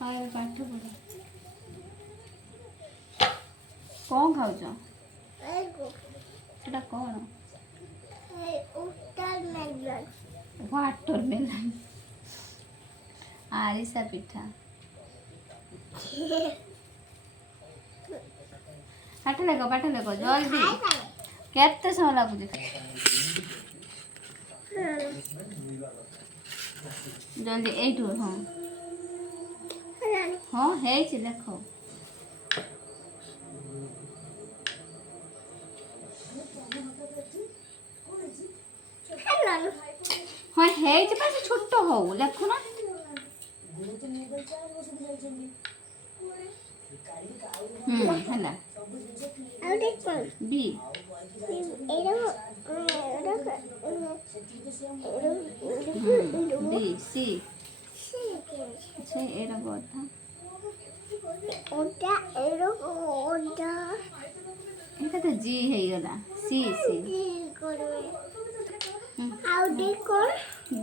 हाय पाठ पढ़ कौन खाऊच सेटा कौन वाटरमेलन आरिसा पिठा पाठ लेख जल्दी केते समय लगुच जल्दी एठू हाँ हाँ है देख हाँ है छोट हो लेखु ना है बी डी सी से एरा बोथा ओटा एरो ओटा এটা তো জি হয়ে গেল সি সি আউ ডি কোন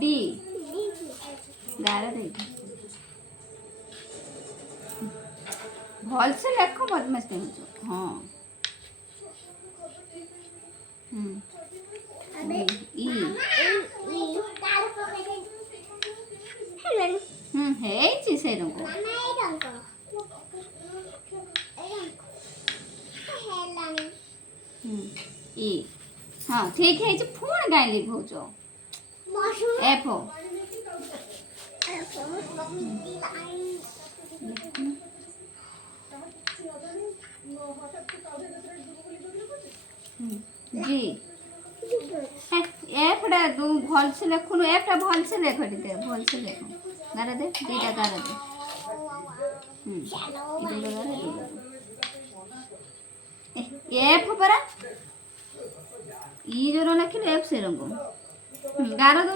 ডি গারা দেই ভলসে লেখো বদমাস দেই হ্যাঁ আবে ই ହେଇଛି ସେ ରଙ୍ଗ ଇ हाँ ठीक है जो फोन गाय लिख हो जो एफ हो जी एफ डा दू भल से लेखुन एफ डा भल से लेख दे भल से लेख गारा दे दीटा गारा दे इधर गारा दे एफ परा ई जो लिखिले एफ से रंग गार दो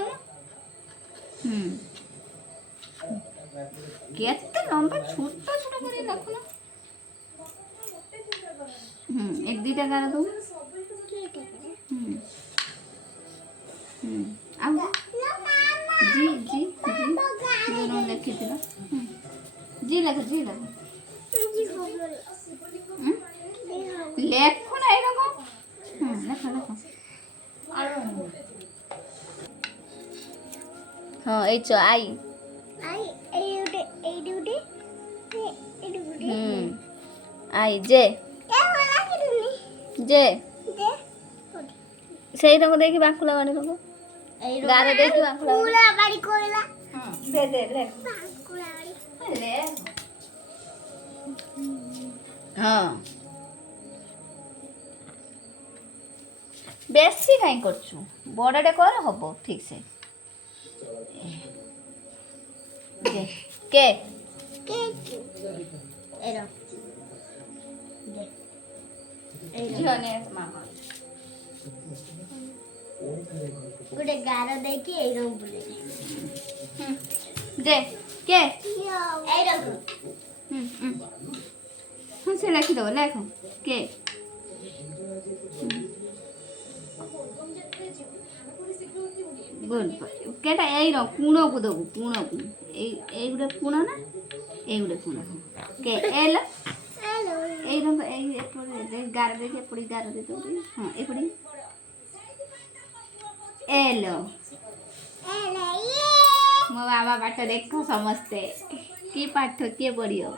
केते लंबा छोटा छोटा कर लिखो ना एक दीटा गार दो जी जी जी दोनों लिखी थी ना जी लख लेखो ना ये रंग लेखो लेखो हाँ एच आई आई जे जे सही रंग देखी बांकुला वाली रंग गारे देखी बांकुला वाली कोयला हां दे दे ले बांकुला वाली ले हां बेसी काई करछु बड़ाटे कर हबो ठीक से दे के एरो दे जोने मामा गोटे गार देखी ए रंग बुले दे के ए रंग से लिखि दो लेख के गुड केटा ए रंग पूर्ण को दो पूर्ण को ए गुटे पूर्ण ना ए गुटे पूर्ण के एल ए रंग ए एपड़े गार देखि एपड़ी गार दे दो हां एपड़ी एलो मो बाबा पाठ देखो समस्ते की पाठ किए पढ़ियो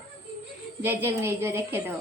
जजग नहीं जो देखे दो